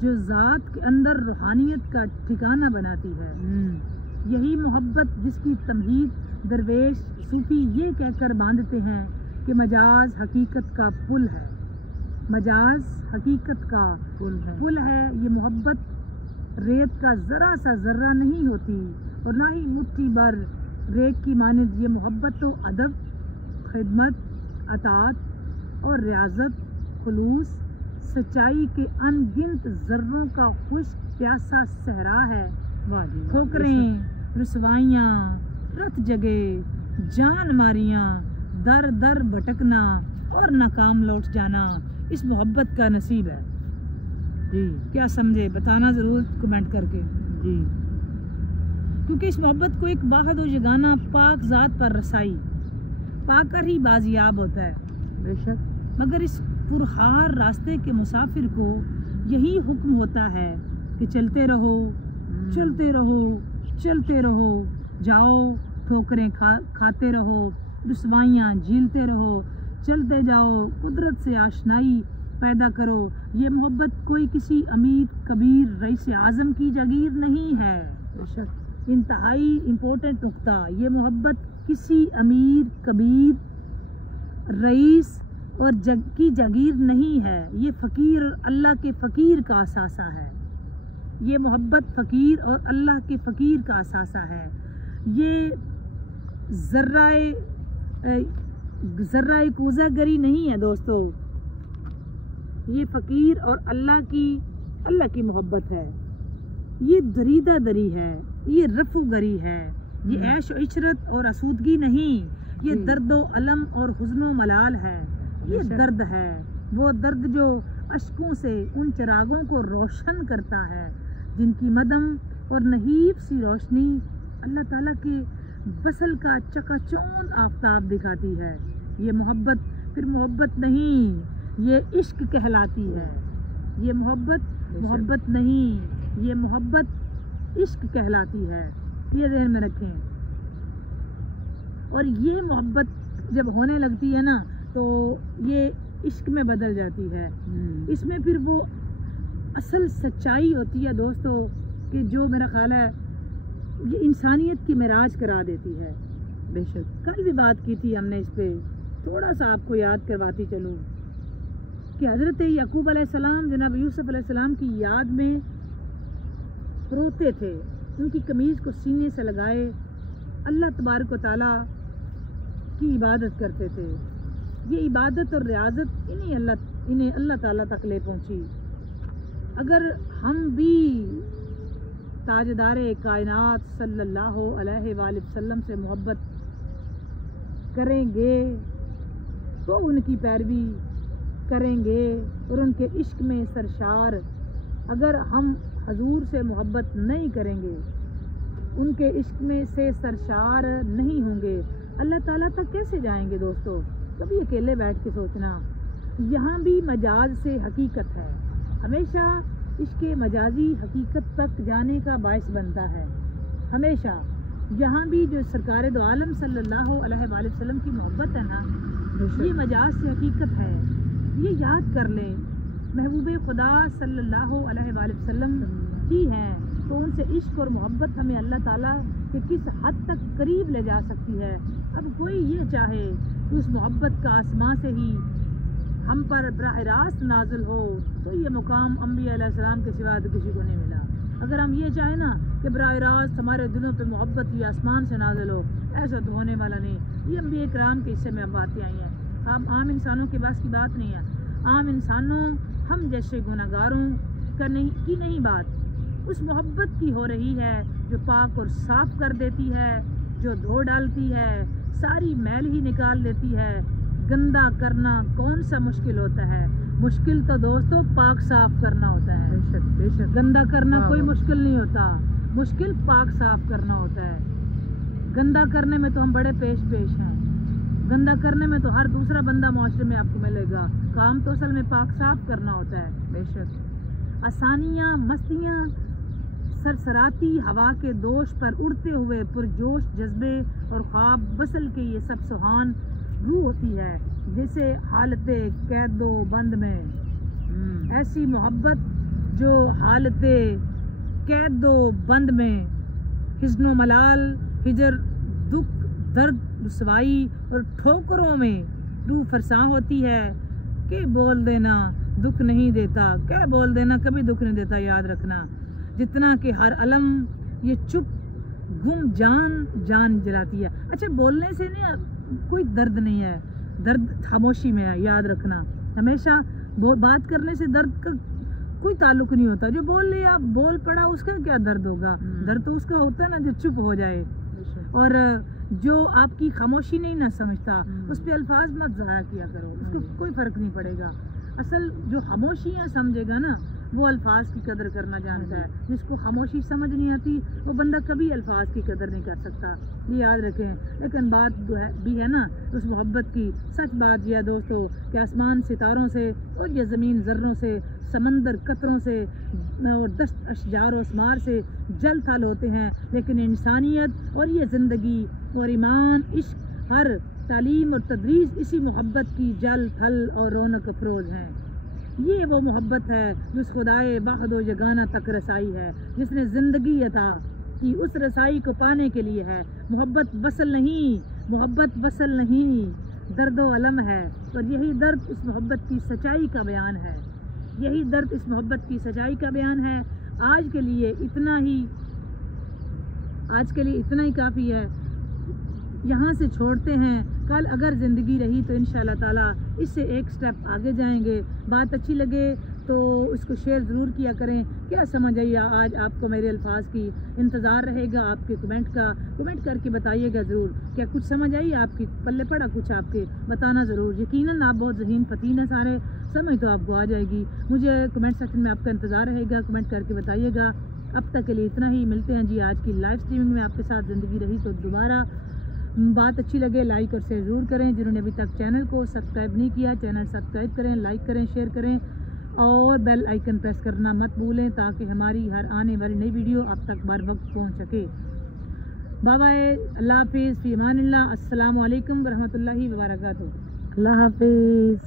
جو ذات کے اندر روحانیت کا ٹھکانہ بناتی ہے. یہی محبت جس کی تمہید درویش صوفی یہ کہہ کر باندھتے ہیں کہ مجاز حقیقت کا پل ہے. مجاز حقیقت کا پل ہے. یہ محبت ریت کا ذرا سا ذرہ نہیں ہوتی اور نہ ہی مٹھی بھر ریت کی مانند. یہ محبت تو ادب، خدمت، اطاعت اور ریاضت، خلوص، سچائی کے ان گنت ذروں کا خشک پیاسا صحرا ہے. ٹھوکریں، رسوائیاں، رت جگے، جان ماریاں، در در بھٹکنا اور ناکام لوٹ جانا اس محبت کا نصیب ہے. جی کیا سمجھے؟ بتانا ضرور کمنٹ کر کے. جی کیونکہ اس محبت کو ایک واحد و یگانہ پاک ذات پر رسائی پا کر ہی بازیاب ہوتا ہے. بے شک مگر اس پرخار راستے کے مسافر کو یہی حکم ہوتا ہے کہ چلتے رہو، چلتے رہو، چلتے رہو، جاؤ ٹھوکریں کھاتے رہو، رسوائیاں جھیلتے رہو، چلتے جاؤ، قدرت سے آشنائی پیدا کرو. یہ محبت کوئی کسی امیر کبیر رئیس اعظم کی جاگیر نہیں ہے. انتہائی امپورٹنٹ نقطہ، یہ محبت کسی امیر کبیر رئیس اور کی جاگیر نہیں ہے. یہ فقیر اور اللہ کے فقیر کا اثاثہ ہے. یہ محبت فقیر اور اللہ کے فقیر کا اثاثہ ہے. یہ ذرہ کوزہ گری نہیں ہے دوستو. یہ فقیر اور اللہ کی محبت ہے. یہ دریدہ دری ہے، یہ رفع گری ہے، یہ عیش و عشرت اور آسودگی نہیں. یہ درد و علم اور حزن و ملال ہے. یہ درد ہے، وہ درد جو اشکوں سے ان چراغوں کو روشن کرتا ہے جن کی مدم اور نحیف سی روشنی اللہ تعالیٰ کے وصل کا چکا چوند آفتاب دکھاتی ہے. یہ محبت پھر محبت نہیں، یہ عشق کہلاتی ہے. یہ محبت نہیں، یہ محبت عشق کہلاتی ہے. یہ ذہن میں رکھیں. اور یہ محبت جب ہونے لگتی ہے نا تو یہ عشق میں بدل جاتی ہے. اس میں پھر وہ اصل سچائی ہوتی ہے دوستو کہ جو میرا خیال ہے یہ انسانیت کی معراج کرا دیتی ہے. بے شک کل بھی بات کی تھی ہم نے اس پہ، تھوڑا سا آپ کو یاد کرواتی چلوں کہ حضرت یعقوب علیہ السلام جناب یوسف علیہ السلام کی یاد میں روتے تھے. ان کی قمیض کو سینے سے لگائے اللہ تبارک و تعالیٰ کی عبادت کرتے تھے. یہ عبادت اور ریاضت انہیں اللہ تعالیٰ تک لے پہنچی. اگر ہم بھی تاجدار کائنات صلی اللہ علیہ وآلہ وسلم سے محبت کریں گے تو ان کی پیروی کریں گے اور ان کے عشق میں سرشار. اگر ہم حضور سے محبت نہیں کریں گے، ان کے عشق میں سے سرشار نہیں ہوں گے، اللہ تعالیٰ تک کیسے جائیں گے دوستو؟ کبھی اکیلے بیٹھ کے سوچنا. یہاں بھی مجاز سے حقیقت ہے. ہمیشہ عشق مجازی حقیقت تک جانے کا باعث بنتا ہے. ہمیشہ یہاں بھی جو سرکار دو عالم صلی اللہ علیہ وآلہ وسلم کی محبت ہے نا، یہ مجاز سے حقیقت ہے. یہ یاد کر لیں محبوب خدا صلی اللہ علیہ وآلہ وسلم ہی ہیں تو ان سے عشق اور محبت ہمیں اللہ تعالیٰ کے کس حد تک قریب لے جا سکتی ہے. اب کوئی یہ چاہے کہ اس محبت کا آسمان سے ہی ہم پر براہ راست نازل ہو تو یہ مقام انبیاء علیہ السلام کے سوا کسی کو نہیں ملا. اگر ہم یہ چاہیں نا کہ براہ راست ہمارے دلوں پہ محبت یہ آسمان سے نازل ہو، ایسا تو ہونے والا نہیں. یہ انبیاء کرام کے حصے میں باتیں آئی ہیں. عام انسانوں کے بس کی بات نہیں ہے. عام انسانوں ہم جیسے گناہ گاروں کی نہیں بات. اس محبت کی ہو رہی ہے جو پاک اور صاف کر دیتی ہے، جو دھو ڈالتی ہے، ساری میل ہی نکال دیتی ہے. گندا کرنا کون سا مشکل ہوتا ہے؟ مشکل تو دوستو پاک صاف کرنا ہوتا ہے. بے شک گندا کرنا کوئی مشکل نہیں ہوتا، مشکل پاک صاف کرنا ہوتا ہے. گندا کرنے میں تو ہم بڑے پیش ہیں. گندا کرنے میں تو ہر دوسرا بندہ معاشرے میں آپ کو ملے گا. کام تو اصل میں پاک صاف کرنا ہوتا ہے. بے شک آسانیاں، مستیاں، سرسراتی ہوا کے دوش پر اڑتے ہوئے پرجوش جذبے اور خواب وصل کے یہ سب سہان روح ہوتی ہے جیسے حالت قید و بند میں ایسی محبت جو حالت قید و بند میں حزن و ملال، ہجر، دکھ، درد، رسوائی اور ٹھوکروں میں روح فرساں ہوتی ہے کہ بول دینا دکھ نہیں دیتا، کہ بول دینا کبھی دکھ نہیں دیتا، یاد رکھنا جتنا کہ ہر علم یہ چپ گم جان جلاتی ہے۔ اچھا بولنے سے نہیں کوئی درد نہیں ہے، درد خاموشی میں ہے، یاد رکھنا ہمیشہ بات کرنے سے درد کا کوئی تعلق نہیں ہوتا، جو بول لیا بول پڑا اس کا کیا درد ہوگا، درد تو اس کا ہوتا ہے نا جو چپ ہو جائے، اور جو آپ کی خاموشی نہیں نہ سمجھتا اس پہ الفاظ مت ضائع کیا کرو، اس کو کوئی فرق نہیں پڑے گا۔ اصل جو خاموشیاں سمجھے گا نا وہ الفاظ کی قدر کرنا جانتا ہے، جس کو خاموشی سمجھ نہیں آتی وہ بندہ کبھی الفاظ کی قدر نہیں کر سکتا، یہ یاد رکھیں۔ لیکن بات بھی ہے نا اس محبت کی، سچ بات یہ ہے دوستو کہ آسمان ستاروں سے اور یہ زمین ذروں سے، سمندر قطروں سے اور دشت اشجار و اسمار سے جل تھل ہوتے ہیں، لیکن انسانیت اور یہ زندگی اور ایمان، عشق، ہر تعلیم اور تدریس اسی محبت کی جل تھل اور رونق افروز ہیں۔ یہ وہ محبت ہے جو اس خدائے واحد و یگانہ تک رسائی ہے، جس نے زندگی عطا کی اس رسائی کو پانے کے لیے ہے۔ محبت وصل نہیں درد و علم ہے، اور یہی درد اس محبت کی سچائی کا بیان ہے، یہی درد اس محبت کی سچائی کا بیان ہے۔ آج کے لیے اتنا ہی کافی ہے، یہاں سے چھوڑتے ہیں، کل اگر زندگی رہی تو انشاءاللہ تعالیٰ اس سے ایک سٹیپ آگے جائیں گے۔ بات اچھی لگے تو اس کو شیئر ضرور کیا کریں۔ کیا سمجھ آئی آج آپ کو میرے الفاظ کی؟ انتظار رہے گا آپ کے کمنٹ کا، کمنٹ کر کے بتائیے گا ضرور کیا کچھ سمجھ آئی آپ کی، پلے پڑا کچھ آپ کے، بتانا ضرور۔ یقیناً آپ بہت ذہین فتین ہیں سارے، سمجھ تو آپ کو آ جائے گی۔ مجھے کمنٹ سیکشن میں آپ کا انتظار رہے گا، کمنٹ کر کے بتائیے گا۔ اب تک کے لیے اتنا ہی، ملتے ہیں جی آج کی لائیو اسٹریمنگ میں، آپ کے ساتھ زندگی رہی تو دوبارہ۔ بات اچھی لگے لائک اور شیئر ضرور کریں، جنہوں نے ابھی تک چینل کو سبسکرائب نہیں کیا چینل سبسکرائب کریں، لائک کریں، شیئر کریں اور بیل آئیکن پریس کرنا مت بھولیں تاکہ ہماری ہر آنے والی نئی ویڈیو آپ تک بر وقت پہنچ سکے۔ بائے بائے، اللہ حافظ، فی امان اللہ، السلام علیکم ورحمۃ اللہ وبرکاتہ۔ اللہ حافظ۔